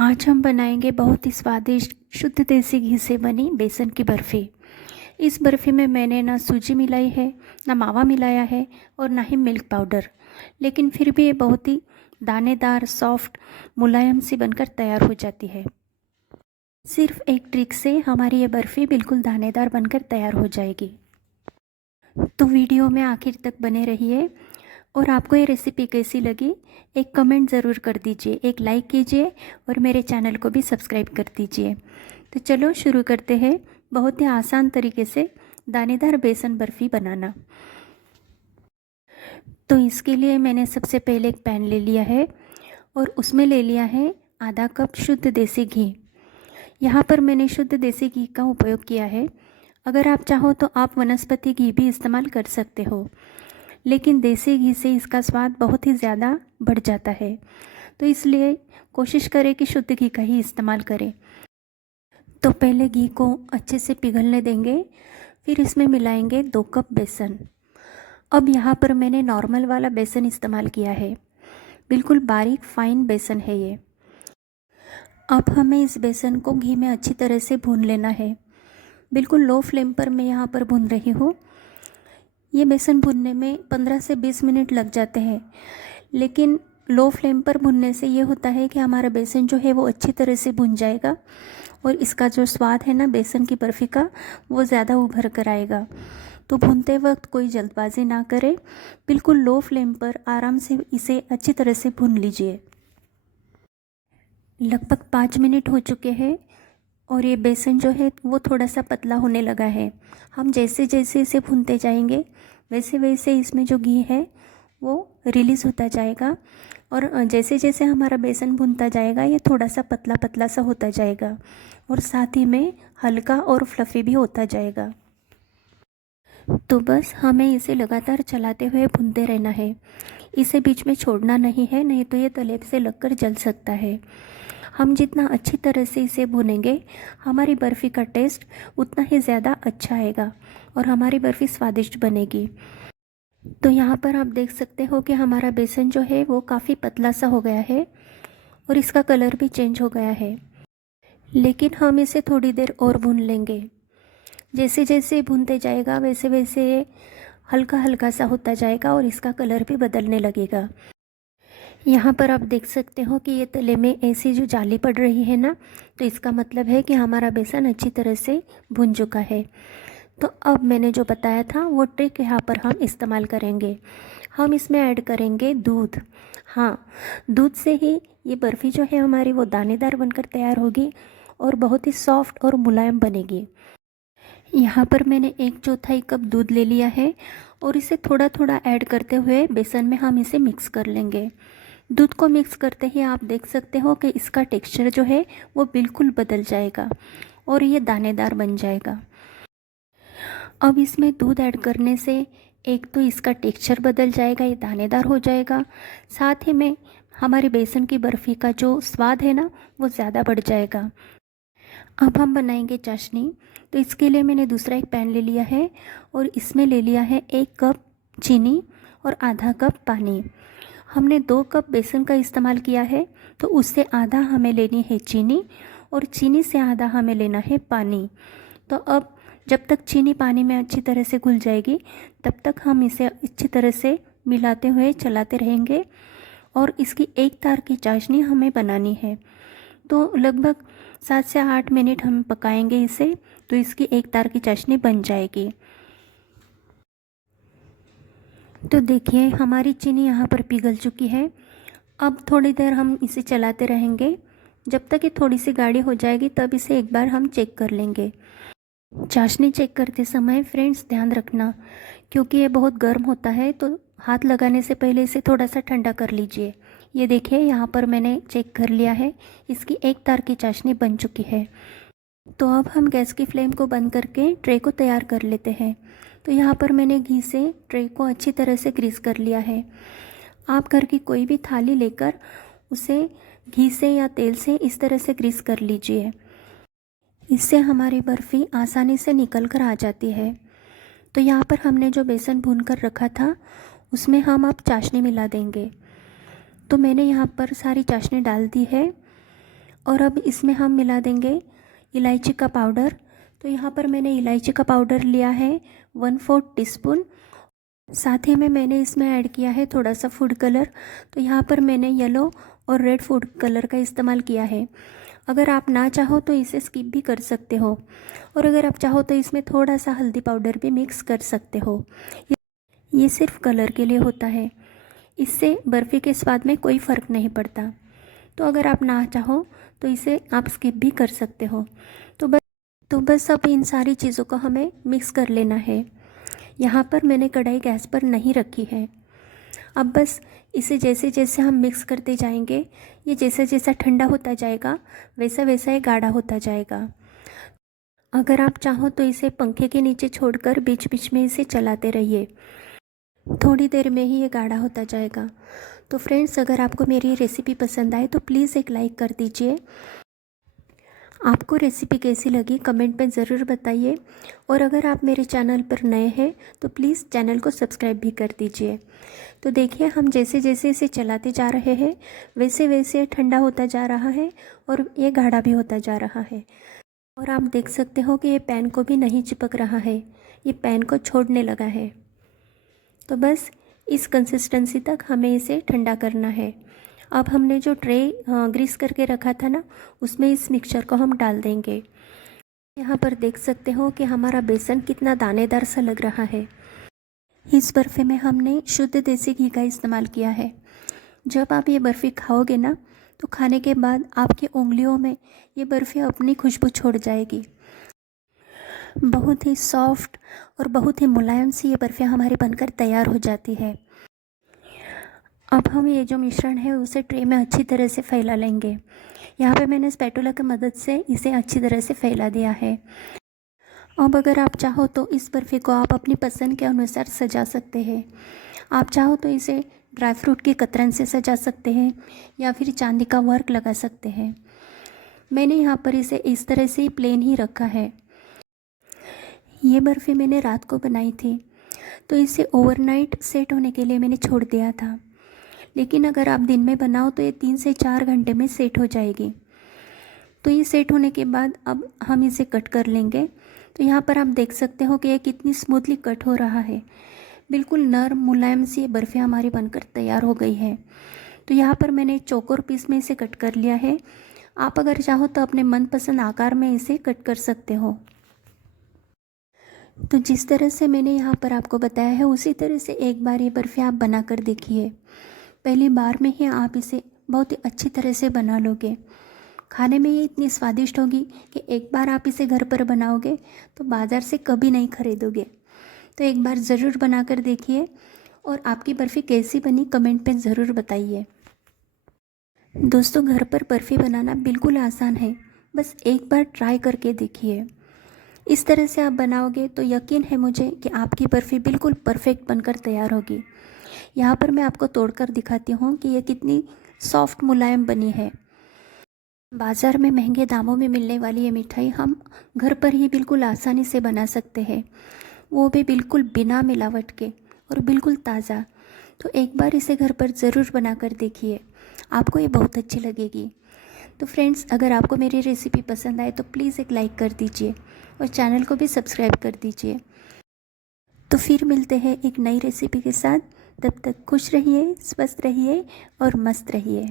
आज हम बनाएंगे बहुत ही स्वादिष्ट शुद्ध देसी घी से बनी बेसन की बर्फ़ी। इस बर्फ़ी में मैंने ना सूजी मिलाई है, ना मावा मिलाया है और ना ही मिल्क पाउडर, लेकिन फिर भी ये बहुत ही दानेदार, सॉफ्ट, मुलायम सी बनकर तैयार हो जाती है। सिर्फ एक ट्रिक से हमारी ये बर्फ़ी बिल्कुल दानेदार बनकर तैयार हो जाएगी। तो वीडियो में आखिर तक बने रहिए। और आपको ये रेसिपी कैसी लगी, एक कमेंट ज़रूर कर दीजिए, एक लाइक कीजिए और मेरे चैनल को भी सब्सक्राइब कर दीजिए। तो चलो शुरू करते हैं बहुत ही आसान तरीके से दानेदार बेसन बर्फ़ी बनाना। तो इसके लिए मैंने सबसे पहले एक पैन ले लिया है और उसमें ले लिया है आधा कप शुद्ध देसी घी। यहाँ पर मैंने शुद्ध देसी घी का उपयोग किया है। अगर आप चाहो तो आप वनस्पति घी भी इस्तेमाल कर सकते हो, लेकिन देसी घी से इसका स्वाद बहुत ही ज़्यादा बढ़ जाता है, तो इसलिए कोशिश करें कि शुद्ध घी का ही इस्तेमाल करें। तो पहले घी को अच्छे से पिघलने देंगे, फिर इसमें मिलाएंगे 2 कप बेसन। अब यहाँ पर मैंने नॉर्मल वाला बेसन इस्तेमाल किया है, बिल्कुल बारीक फाइन बेसन है ये। अब हमें इस बेसन को घी में अच्छी तरह से भून लेना है। बिल्कुल लो फ्लेम पर मैं यहाँ पर भून रही हूँ। ये बेसन भुनने में 15 से 20 मिनट लग जाते हैं, लेकिन लो फ्लेम पर भुनने से ये होता है कि हमारा बेसन जो है वो अच्छी तरह से भुन जाएगा और इसका जो स्वाद है ना बेसन की बर्फ़ी का, वो ज़्यादा उभर कर आएगा। तो भूनते वक्त कोई जल्दबाजी ना करें, बिल्कुल लो फ्लेम पर आराम से इसे अच्छी तरह से भून लीजिए। लगभग 5 मिनट हो चुके हैं और ये बेसन जो है वो थोड़ा सा पतला होने लगा है। हम जैसे जैसे इसे भूनते जाएंगे वैसे वैसे इसमें जो घी है वो रिलीज़ होता जाएगा और जैसे जैसे हमारा बेसन भुनता जाएगा ये थोड़ा सा पतला पतला सा होता जाएगा और साथ ही में हल्का और फ्लफ़ी भी होता जाएगा। तो बस हमें इसे लगातार चलाते हुए भूनते रहना है, इसे बीच में छोड़ना नहीं है, नहीं तो ये तले से लगकर जल सकता है। हम जितना अच्छी तरह से इसे भुनेंगे हमारी बर्फ़ी का टेस्ट उतना ही ज़्यादा अच्छा आएगा और हमारी बर्फ़ी स्वादिष्ट बनेगी। तो यहाँ पर आप देख सकते हो कि हमारा बेसन जो है वो काफ़ी पतला सा हो गया है और इसका कलर भी चेंज हो गया है, लेकिन हम इसे थोड़ी देर और भून लेंगे। जैसे जैसे भूनते जाएगा वैसे वैसे ये हल्का हल्का सा होता जाएगा और इसका कलर भी बदलने लगेगा। यहाँ पर आप देख सकते हो कि ये तले में ऐसी जो जाली पड़ रही है ना, तो इसका मतलब है कि हमारा बेसन अच्छी तरह से भुन चुका है। तो अब मैंने जो बताया था वो ट्रिक यहाँ पर हम इस्तेमाल करेंगे। हम इसमें ऐड करेंगे दूध। हाँ, दूध से ही ये बर्फ़ी जो है हमारी वो दानेदार बनकर तैयार होगी और बहुत ही सॉफ्ट और मुलायम बनेगी। यहाँ पर मैंने 1/4 कप दूध ले लिया है और इसे थोड़ा थोड़ा ऐड करते हुए बेसन में हम इसे मिक्स कर लेंगे। दूध को मिक्स करते ही आप देख सकते हो कि इसका टेक्सचर जो है वो बिल्कुल बदल जाएगा और ये दानेदार बन जाएगा। अब इसमें दूध ऐड करने से एक तो इसका टेक्सचर बदल जाएगा, ये दानेदार हो जाएगा, साथ ही में हमारी बेसन की बर्फ़ी का जो स्वाद है ना वो ज़्यादा बढ़ जाएगा। अब हम बनाएंगे चाशनी। तो इसके लिए मैंने दूसरा एक पैन ले लिया है और इसमें ले लिया है 1 कप चीनी और आधा कप पानी। हमने 2 कप बेसन का इस्तेमाल किया है, तो उससे आधा हमें लेनी है चीनी और चीनी से आधा हमें लेना है पानी। तो अब जब तक चीनी पानी में अच्छी तरह से घुल जाएगी तब तक हम इसे अच्छी तरह से मिलाते हुए चलाते रहेंगे और इसकी एक तार की चाशनी हमें बनानी है। तो लगभग 7 से 8 मिनट हम पकाएंगे इसे, तो इसकी एक तार की चाशनी बन जाएगी। तो देखिए हमारी चीनी यहाँ पर पिघल चुकी है। अब थोड़ी देर हम इसे चलाते रहेंगे, जब तक ये थोड़ी सी गाढ़ी हो जाएगी तब इसे एक बार हम चेक कर लेंगे। चाशनी चेक करते समय फ्रेंड्स ध्यान रखना, क्योंकि ये बहुत गर्म होता है, तो हाथ लगाने से पहले इसे थोड़ा सा ठंडा कर लीजिए। ये देखिए यहाँ पर मैंने चेक कर लिया है, इसकी एक तार की चाशनी बन चुकी है। तो अब हम गैस की फ्लेम को बंद करके ट्रे को तैयार कर लेते हैं। तो यहाँ पर मैंने घी से ट्रे को अच्छी तरह से ग्रीस कर लिया है। आप घर की कोई भी थाली लेकर उसे घी से या तेल से इस तरह से ग्रीस कर लीजिए, इससे हमारी बर्फ़ी आसानी से निकल कर आ जाती है। तो यहाँ पर हमने जो बेसन भून कर रखा था उसमें हम अब चाशनी मिला देंगे। तो मैंने यहाँ पर सारी चाशनी डाल दी है और अब इसमें हम मिला देंगे इलायची का पाउडर। तो यहाँ पर मैंने इलायची का पाउडर लिया है 1/4 टीस्पून। साथ ही में मैंने इसमें ऐड किया है थोड़ा सा फूड कलर। तो यहाँ पर मैंने येलो और रेड फूड कलर का इस्तेमाल किया है। अगर आप ना चाहो तो इसे स्किप भी कर सकते हो, और अगर आप चाहो तो इसमें थोड़ा सा हल्दी पाउडर भी मिक्स कर सकते हो। ये सिर्फ कलर के लिए होता है, इससे बर्फ़ी के स्वाद में कोई फ़र्क नहीं पड़ता। तो अगर आप ना चाहो तो इसे आप स्किप भी कर सकते हो। तो बस अब इन सारी चीज़ों को हमें मिक्स कर लेना है। यहाँ पर मैंने कढ़ाई गैस पर नहीं रखी है। अब बस इसे जैसे जैसे हम मिक्स करते जाएंगे, ये जैसा जैसा ठंडा होता जाएगा वैसा वैसा ये गाढ़ा होता जाएगा। अगर आप चाहो तो इसे पंखे के नीचे छोड़कर बीच बीच में इसे चलाते रहिए, थोड़ी देर में ही ये गाढ़ा होता जाएगा। तो फ्रेंड्स, अगर आपको मेरी रेसिपी पसंद आए तो प्लीज़ एक लाइक कर दीजिए। आपको रेसिपी कैसी लगी कमेंट में ज़रूर बताइए, और अगर आप मेरे चैनल पर नए हैं तो प्लीज़ चैनल को सब्सक्राइब भी कर दीजिए। तो देखिए, हम जैसे जैसे इसे चलाते जा रहे हैं वैसे वैसे ठंडा होता जा रहा है और ये गाढ़ा भी होता जा रहा है। और आप देख सकते हो कि ये पैन को भी नहीं चिपक रहा है, ये पैन को छोड़ने लगा है। तो बस इस कंसिस्टेंसी तक हमें इसे ठंडा करना है। अब हमने जो ट्रे ग्रीस करके रखा था ना, उसमें इस मिक्सचर को हम डाल देंगे। यहाँ पर देख सकते हो कि हमारा बेसन कितना दानेदार सा लग रहा है। इस बर्फ़ी में हमने शुद्ध देसी घी का इस्तेमाल किया है। जब आप ये बर्फ़ी खाओगे ना, तो खाने के बाद आपकी उंगलियों में ये बर्फ़ी अपनी खुशबू छोड़ जाएगी। बहुत ही सॉफ्ट और बहुत ही मुलायम सी ये बर्फ़ी हमारी बनकर तैयार हो जाती है। अब हम ये जो मिश्रण है उसे ट्रे में अच्छी तरह से फैला लेंगे। यहाँ पे मैंने स्पैटुला की मदद से इसे अच्छी तरह से फैला दिया है। अब अगर आप चाहो तो इस बर्फ़ी को आप अपनी पसंद के अनुसार सजा सकते हैं। आप चाहो तो इसे ड्राई फ्रूट की कतरन से सजा सकते हैं या फिर चांदी का वर्क लगा सकते हैं। मैंने यहाँ पर इसे इस तरह से प्लेन ही रखा है। ये बर्फ़ी मैंने रात को बनाई थी, तो इसे ओवरनाइट सेट होने के लिए मैंने छोड़ दिया था। लेकिन अगर आप दिन में बनाओ तो ये 3 से 4 घंटे में सेट हो जाएगी। तो ये सेट होने के बाद अब हम इसे कट कर लेंगे। तो यहाँ पर आप देख सकते हो कि ये कितनी स्मूथली कट हो रहा है। बिल्कुल नरम मुलायम सी ये बर्फ़ी हमारी बनकर तैयार हो गई है। तो यहाँ पर मैंने चौकोर पीस में इसे कट कर लिया है। आप अगर चाहो तो अपने मनपसंद आकार में इसे कट कर सकते हो। तो जिस तरह से मैंने यहाँ पर आपको बताया है उसी तरह से एक बार ये बर्फ़ी आप बना कर देखिए। पहली बार में ही आप इसे बहुत ही अच्छी तरह से बना लोगे। खाने में ये इतनी स्वादिष्ट होगी कि एक बार आप इसे घर पर बनाओगे तो बाज़ार से कभी नहीं खरीदोगे। तो एक बार ज़रूर बना कर देखिए, और आपकी बर्फ़ी कैसी बनी कमेंट में ज़रूर बताइए। दोस्तों, घर पर बर्फ़ी बनाना बिल्कुल आसान है, बस एक बार ट्राई करके देखिए। इस तरह से आप बनाओगे तो यकीन है मुझे कि आपकी बर्फ़ी बिल्कुल परफेक्ट बनकर तैयार होगी। यहाँ पर मैं आपको तोड़कर दिखाती हूँ कि ये कितनी सॉफ्ट मुलायम बनी है। बाज़ार में महंगे दामों में मिलने वाली ये मिठाई हम घर पर ही बिल्कुल आसानी से बना सकते हैं, वो भी बिल्कुल बिना मिलावट के और बिल्कुल ताज़ा। तो एक बार इसे घर पर ज़रूर बना कर देखिए, आपको ये बहुत अच्छी लगेगी। तो फ्रेंड्स, अगर आपको मेरी रेसिपी पसंद आए तो प्लीज़ एक लाइक कर दीजिए और चैनल को भी सब्सक्राइब कर दीजिए। तो फिर मिलते हैं एक नई रेसिपी के साथ। तब तक खुश रहिए, स्वस्थ रहिए और मस्त रहिए।